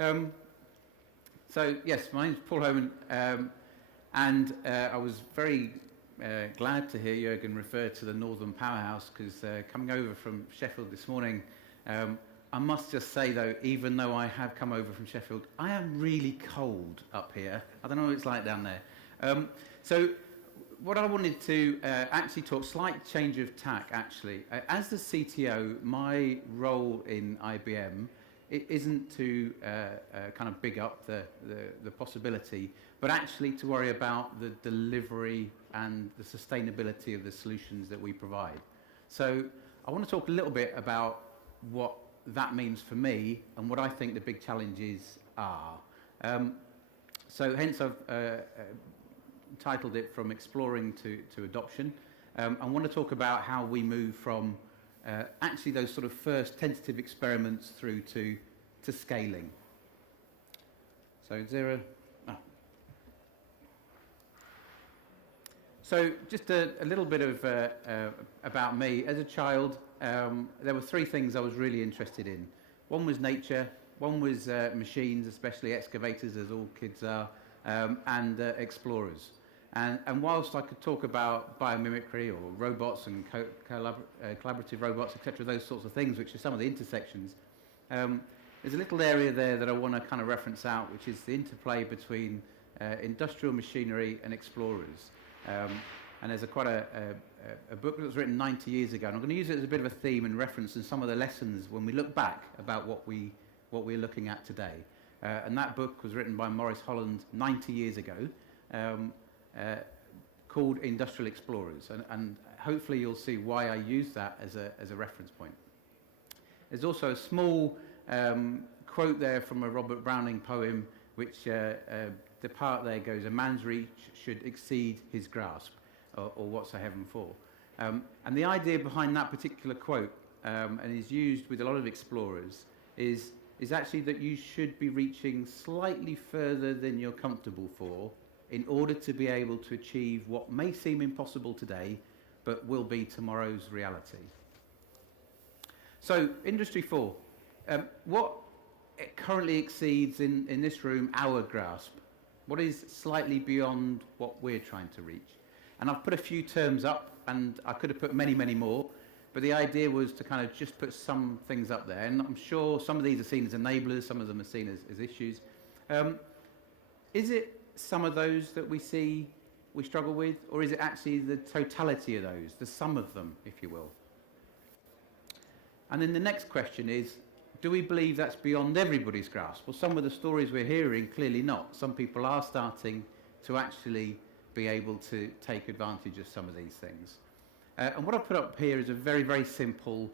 Um, so, yes, my name's Paul Homan, and I was very glad to hear Jürgen refer to the Northern Powerhouse, because coming over from Sheffield this morning, I must just say, though, even though I have come over from Sheffield, I am really cold up here. I don't know what it's like down there. So what I wanted to actually talk, slight change of tack, actually. As the CTO, my role in IBM, it isn't to kind of big up the possibility, but actually to worry about the delivery and the sustainability of the solutions that we provide. So I want to talk a little bit about what that means for me and what I think the big challenges are. So hence I've titled it From Exploring to Adoption. I want to talk about how we move from actually those sort of first tentative experiments through to scaling. So So just a little bit of about me. As a child, there were three things I was really interested in. One was nature, one was machines, especially excavators, as all kids are, and explorers. And whilst I could talk about biomimicry or robots and collaborative robots, etc., those sorts of things, which are some of the intersections, there's a little area there that I want to kind of reference out, which is the interplay between industrial machinery and explorers. And there's quite a book that was written 90 years ago, and I'm going to use it as a bit of a theme and reference in some of the lessons when we look back about what we're looking at today. And that book was written by Maurice Holland 90 years ago, called Industrial Explorers, and hopefully you'll see why I use that as a reference point. There's also a small quote there from a Robert Browning poem, which the part there goes, "A man's reach should exceed his grasp," or "What's a heaven for?" And the idea behind that particular quote, and is used with a lot of explorers, is actually that you should be reaching slightly further than you're comfortable for in order to be able to achieve what may seem impossible today, but will be tomorrow's reality. So, Industry 4. What it currently exceeds in this room our grasp? What is slightly beyond what we're trying to reach? And I've put a few terms up, and I could have put many, many more, but the idea was to kind of just put some things up there. And I'm sure some of these are seen as enablers, some of them are seen as issues. Is it some of those that we see we struggle with, or is it actually the totality of those, the sum of them, if you will? And then the next question is, do we believe that's beyond everybody's grasp? Well, some of the stories we're hearing, clearly not. Some people are starting to actually be able to take advantage of some of these things. And what I've put up here is a very, very simple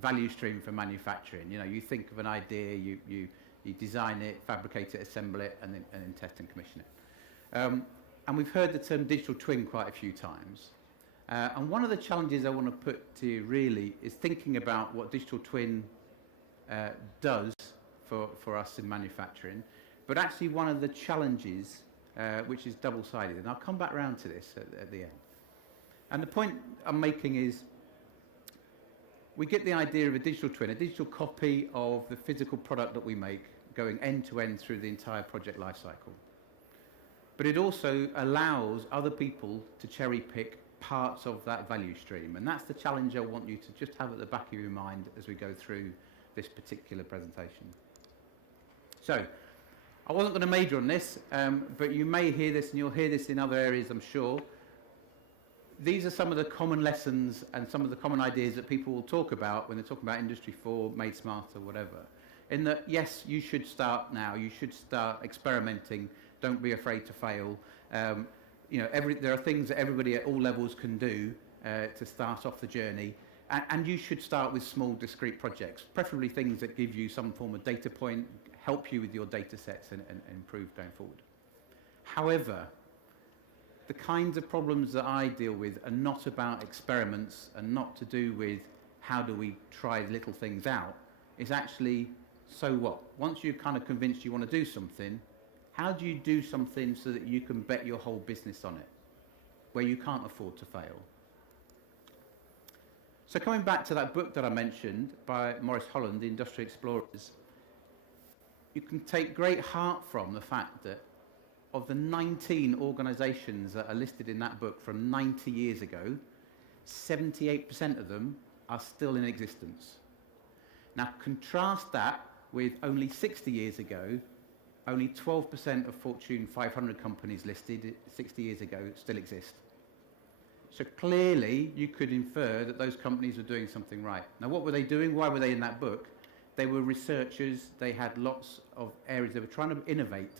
value stream for manufacturing. You know, you think of an idea, you design it, fabricate it, assemble it, and then test and commission it. And we've heard the term digital twin quite a few times. And one of the challenges I want to put to you really is thinking about what digital twin does for us in manufacturing, but actually one of the challenges which is double-sided. And I'll come back around to this at the end. And the point I'm making is we get the idea of a digital twin, a digital copy of the physical product that we make, going end-to-end through the entire project lifecycle. But it also allows other people to cherry-pick parts of that value stream. And that's the challenge I want you to just have at the back of your mind as we go through this particular presentation. So, I wasn't going to major on this, but you may hear this, and you'll hear this in other areas, I'm sure. These are some of the common lessons and some of the common ideas that people will talk about when they're talking about Industry 4, Made Smarter, whatever. In that, yes, you should start now. You should start experimenting. Don't be afraid to fail. You know, there are things that everybody at all levels can do to start off the journey. And you should start with small, discrete projects, preferably things that give you some form of data point, help you with your data sets and improve going forward. However, the kinds of problems that I deal with are not about experiments and not to do with how do we try little things out. It's actually, so what? Once you've kind of convinced you want to do something, how do you do something so that you can bet your whole business on it, where you can't afford to fail? So coming back to that book that I mentioned by Maurice Holland, The Industrial Explorers, you can take great heart from the fact that of the 19 organisations that are listed in that book from 90 years ago, 78% of them are still in existence. Now contrast that with only 60 years ago, only 12% of Fortune 500 companies listed 60 years ago still exist. So clearly you could infer that those companies are doing something right. Now what were they doing? Why were they in that book? They were researchers, they had lots of areas they were trying to innovate,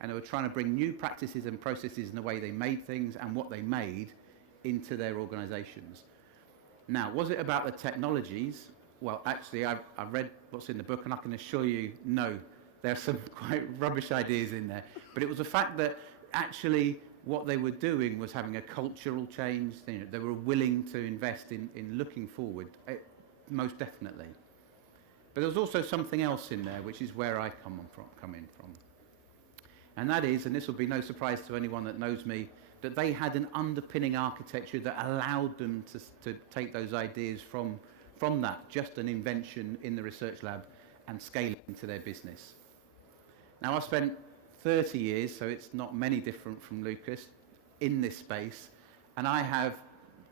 and they were trying to bring new practices and processes in the way they made things and what they made into their organisations. Now, was it about the technologies? Well, actually, I've read what's in the book, and I can assure you, no, there are some quite rubbish ideas in there. But it was the fact that actually what they were doing was having a cultural change. You know, they were willing to invest in looking forward, most definitely. But there was also something else in there, which is where I come in from. And that is, and this will be no surprise to anyone that knows me, that they had an underpinning architecture that allowed them to take those ideas from that, just an invention in the research lab, and scale it into their business. Now, I've spent 30 years, so it's not many different from Lucas, in this space, and I have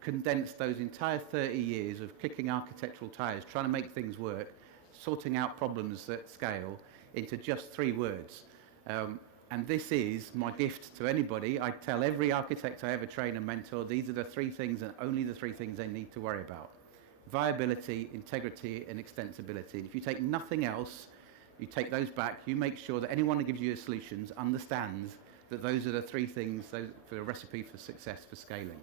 condensed those entire 30 years of kicking architectural tires, trying to make things work, sorting out problems at scale, into just 3 words. And this is my gift to anybody. I tell every architect I ever train and mentor, these are the 3 things and only the 3 things they need to worry about. Viability, integrity, and extensibility. If you take nothing else, you take those back, you make sure that anyone who gives you the solutions understands that those are the 3 things for a recipe for success for scaling.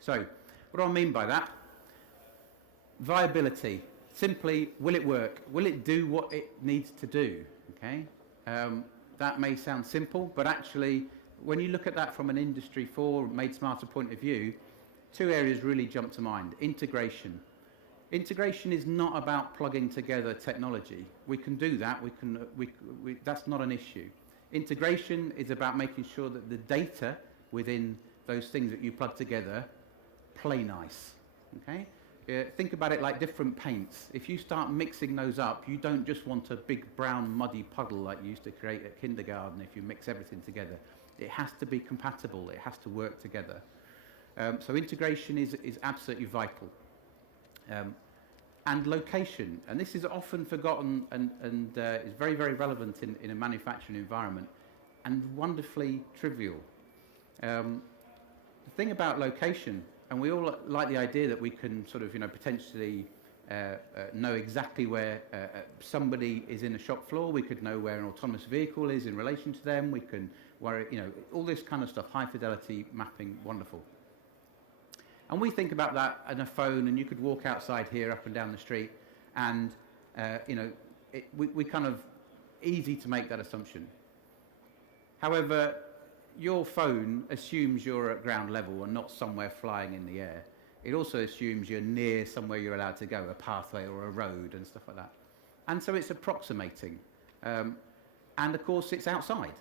So, what do I mean by that? Viability. Simply, will it work? Will it do what it needs to do? Okay. That may sound simple, but actually, when you look at that from an Industry 4 Made Smarter point of view, 2 areas really jump to mind. Integration. Integration is not about plugging together technology. We can do that. That's not an issue. Integration is about making sure that the data within those things that you plug together play nice. Okay? Think about it like different paints. If you start mixing those up, you don't just want a big brown muddy puddle like you used to create at kindergarten if you mix everything together. It has to be compatible. It has to work together. So integration is absolutely vital. And location. And this is often forgotten and is very, very relevant in a manufacturing environment and wonderfully trivial. The thing about location, and we all like the idea that we can sort of, potentially know exactly where somebody is in a shop floor. We could know where an autonomous vehicle is in relation to them. We can, all this kind of stuff, high fidelity mapping, wonderful. And we think about that on a phone, and you could walk outside here up and down the street, and, we kind of easy to make that assumption. However, your phone assumes you're at ground level and not somewhere flying in the air. It also assumes you're near somewhere you're allowed to go, a pathway or a road and stuff like that. And so it's approximating. And of course, it's outside.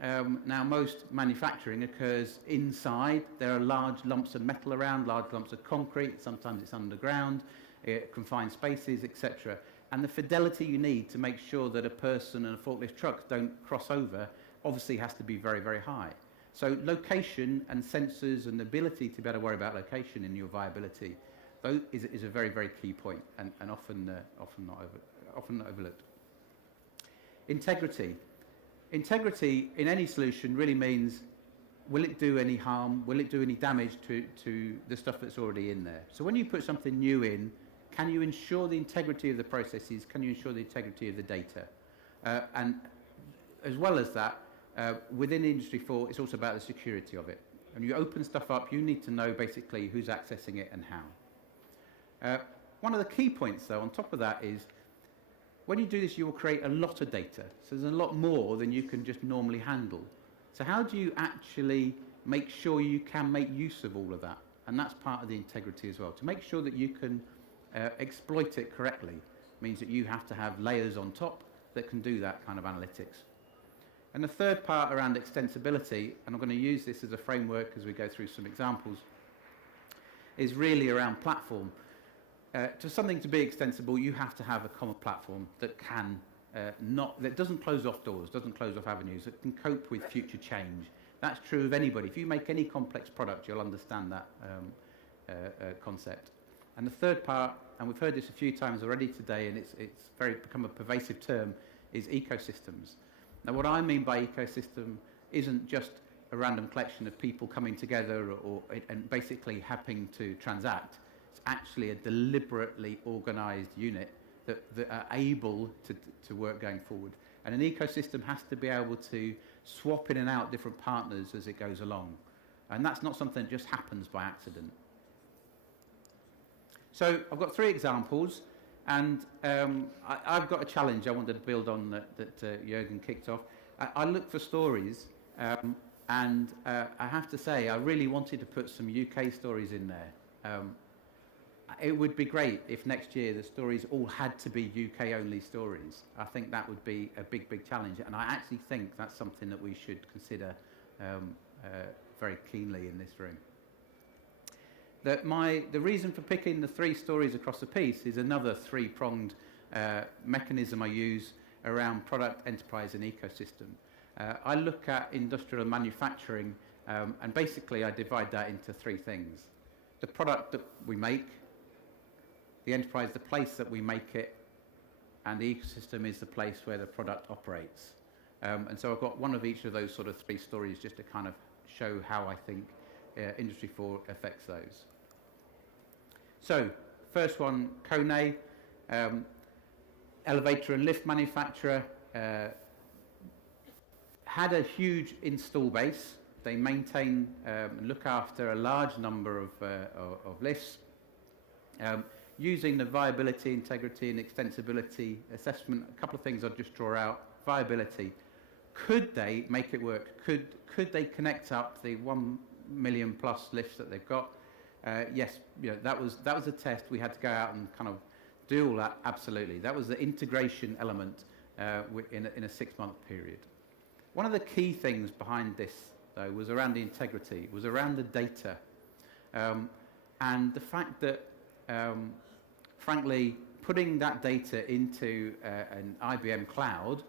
Now, most manufacturing occurs inside. There are large lumps of metal around, large lumps of concrete. Sometimes it's underground, confined spaces, etc. And the fidelity you need to make sure that a person and a forklift truck don't cross over obviously has to be very, very high. So location and sensors and the ability to be able to worry about location in your viability is a very, very key point, and often not overlooked. Integrity. Integrity in any solution really means, will it do any harm? Will it do any damage to the stuff that's already in there? So when you put something new in, can you ensure the integrity of the processes? Can you ensure the integrity of the data? And as well as that, within Industry 4, it's also about the security of it. When you open stuff up, you need to know basically who's accessing it and how. One of the key points, though, on top of that is, when you do this, you will create a lot of data. So there's a lot more than you can just normally handle. So how do you actually make sure you can make use of all of that? And that's part of the integrity as well. To make sure that you can exploit it correctly means that you have to have layers on top that can do that kind of analytics. And the third part around extensibility, and I'm going to use this as a framework as we go through some examples, is really around platform. To something to be extensible, you have to have a common platform that can that doesn't close off doors, doesn't close off avenues, that can cope with future change. That's true of anybody. If you make any complex product, you'll understand that concept. And the third part, and we've heard this a few times already today, and it's become a pervasive term, is ecosystems. Now, what I mean by ecosystem isn't just a random collection of people coming together and basically having to transact. It's actually a deliberately organised unit that are able to work going forward. And an ecosystem has to be able to swap in and out different partners as it goes along. And that's not something that just happens by accident. So I've got 3 examples, and I've got a challenge I wanted to build on that Jürgen kicked off. I looked for stories, and I have to say I really wanted to put some UK stories in there. It would be great if next year the stories all had to be UK-only stories. I think that would be a big, big challenge, and I actually think that's something that we should consider very keenly in this room. The reason for picking the 3 stories across the piece is another 3-pronged mechanism I use around product, enterprise, and ecosystem. I look at industrial and manufacturing, and basically I divide that into 3 things. The product that we make, the enterprise, the place that we make it, and the ecosystem is the place where the product operates. And so I've got one of each of those sort of 3 stories just to kind of show how I think Industry 4 affects those. So, first one, Kone, elevator and lift manufacturer, had a huge install base. They maintain and look after a large number of lifts. Using the viability, integrity and extensibility assessment, a couple of things I'll just draw out. Viability. Could they make it work? Could they connect up the 1 million plus lifts that they've got? Yes, that was a test. We had to go out and kind of do all that. Absolutely, that was the integration element in a 6-month period. One of the key things behind this, though, was around the integrity. Was around the data, and the fact that, frankly, putting that data into an IBM cloud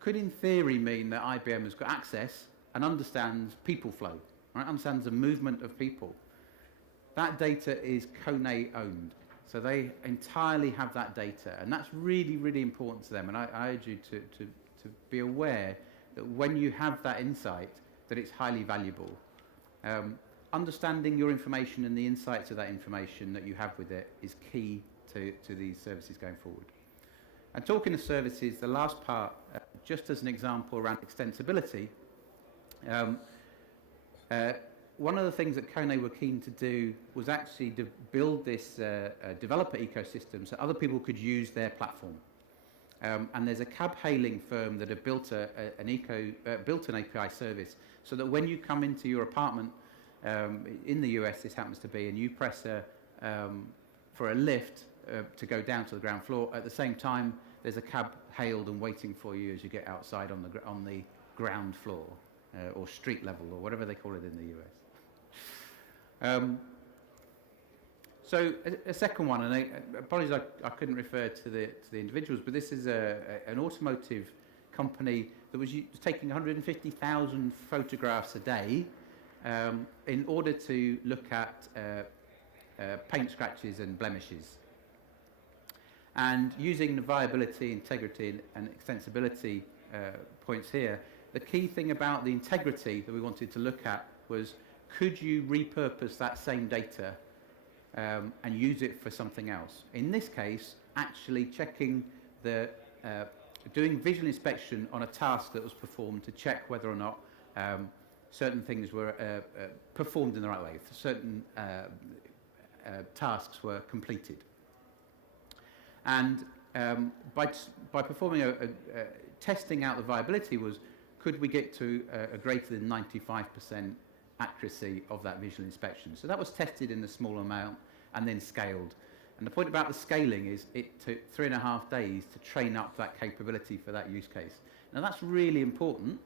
could, in theory, mean that IBM has got access and understands people flow, right? Understands the movement of people. That data is Kone owned, so they entirely have that data, and that's really, really important to them. And I urge you to be aware that when you have that insight, that it's highly valuable. Understanding your information and the insights of that information that you have with it is key to these services going forward. And talking of services, the last part, just as an example around extensibility, one of the things that Kone were keen to do was actually to build this developer ecosystem so other people could use their platform. And there's a cab hailing firm that have built an API service so that when you come into your apartment, in the US this happens to be, and you press for a lift to go down to the ground floor, at the same time there's a cab hailed and waiting for you as you get outside on the ground floor, or street level, or whatever they call it in the US. So a second one, and apologies I couldn't refer to the individuals, but this is an automotive company that was taking 150,000 photographs a day in order to look at paint scratches and blemishes. And using the viability, integrity and extensibility points here, the key thing about the integrity that we wanted to look at was, could you repurpose that same data and use it for something else? In this case, actually checking doing visual inspection on a task that was performed to check whether or not certain things were performed in the right way, certain tasks were completed. And by performing testing out the viability was, could we get to a greater than 95% accuracy of that visual inspection? So that was tested in a small amount and then scaled. And the point about the scaling is it took 3.5 days to train up that capability for that use case. Now that's really important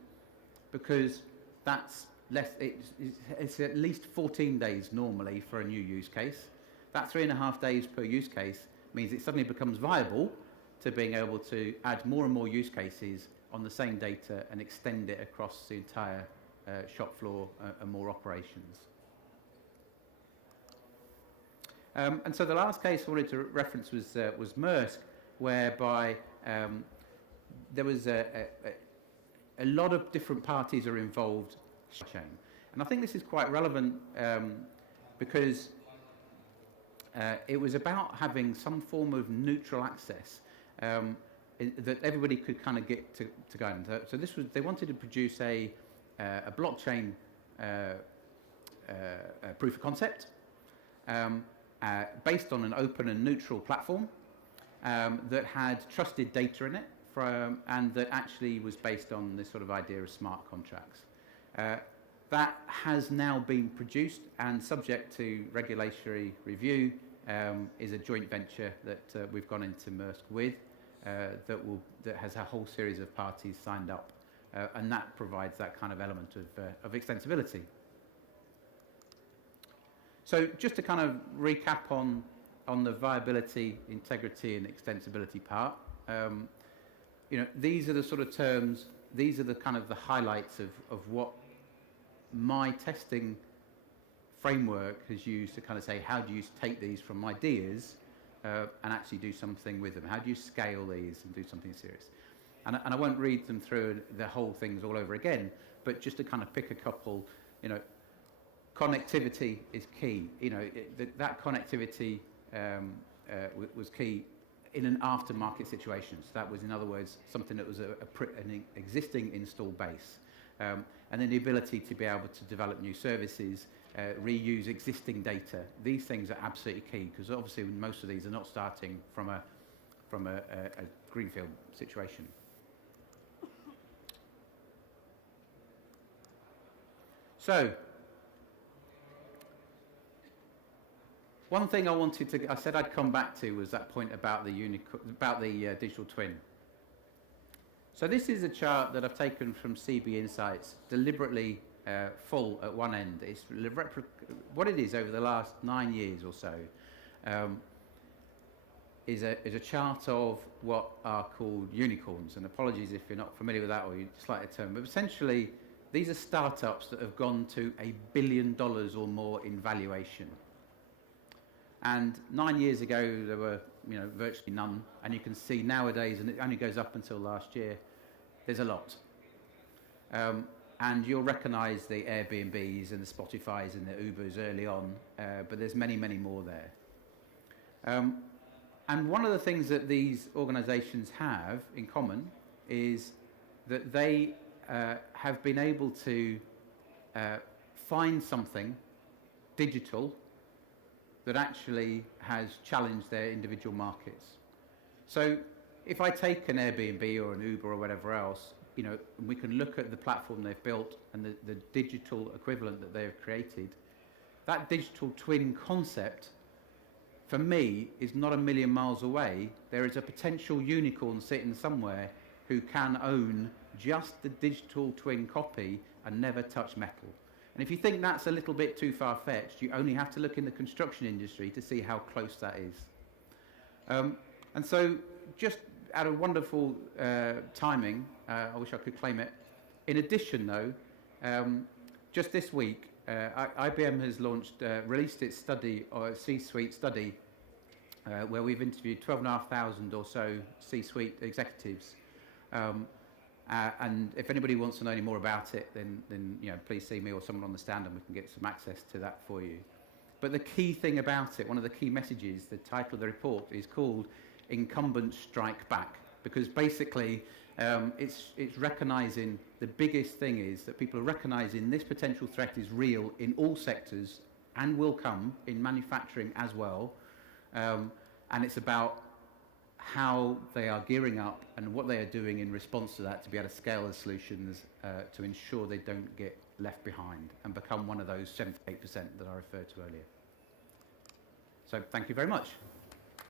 because that's it's at least 14 days normally for a new use case. That 3.5 days per use case means it suddenly becomes viable to being able to add more and more use cases on the same data and extend it across the entire shop floor and more operations. And so the last case I wanted to reference was Maersk, whereby there was a lot of different parties are involved chain. And I think this is quite relevant because it was about having some form of neutral access that everybody could kind of get to go in. So this was, they wanted to produce a blockchain proof of concept based on an open and neutral platform that had trusted data in it and that actually was based on this sort of idea of smart contracts. That has now been produced and subject to regulatory review is a joint venture that we've gone into Maersk with that has a whole series of parties signed up and that provides that kind of element of extensibility. So just to kind of recap on the viability, integrity and extensibility part, you know, these are the sort of terms, these are the kind of the highlights of what my testing framework has used to kind of say, how do you take these from ideas and actually do something with them? How do you scale these and do something serious? And I won't read them through the whole things all over again, but just to kind of pick a couple, you know, connectivity is key. You know, that connectivity was key in an aftermarket situation. So that was, in other words, something that was an existing install base. And then the ability to be able to develop new services, reuse existing data. These things are absolutely key because obviously most of these are not starting from a greenfield situation. So, one thing I said I'd come back to was that point about the digital twin. So this is a chart that I've taken from CB Insights, deliberately full at one end. It's what it is over the last 9 years or so is a chart of what are called unicorns. And apologies if you're not familiar with that or you dislike the term, but essentially these are startups that have gone to $1 billion or more in valuation. And 9 years ago, there were, you know, virtually none. And you can see nowadays, and it only goes up until last year, there's a lot. And you'll recognise the Airbnbs and the Spotifys and the Ubers early on, but there's many, many more there. And one of the things that these organisations have in common is that they have been able to find something digital that actually has challenged their individual markets. So if I take an Airbnb or an Uber or whatever else, you know, we can look at the platform they've built and the digital equivalent that they've created. That digital twin concept, for me, is not a million miles away. There is a potential unicorn sitting somewhere who can own just the digital twin copy and never touch metal. And if you think that's a little bit too far-fetched, you only have to look in the construction industry to see how close that is. And so just out of wonderful timing, I wish I could claim it. In addition, though, just this week, IBM has released its study, or C-suite study, where we've interviewed 12,500 or so C-suite executives. And if anybody wants to know any more about it, then you know, please see me or someone on the stand and we can get some access to that for you. But the key thing about it, one of the key messages, the title of the report is called Incumbents Strike Back, because basically it's recognising the biggest thing is that people are recognising this potential threat is real in all sectors and will come in manufacturing as well. And it's about how they are gearing up and what they are doing in response to that to be able to scale the solutions to ensure they don't get left behind and become one of those 78% that I referred to earlier. So thank you very much.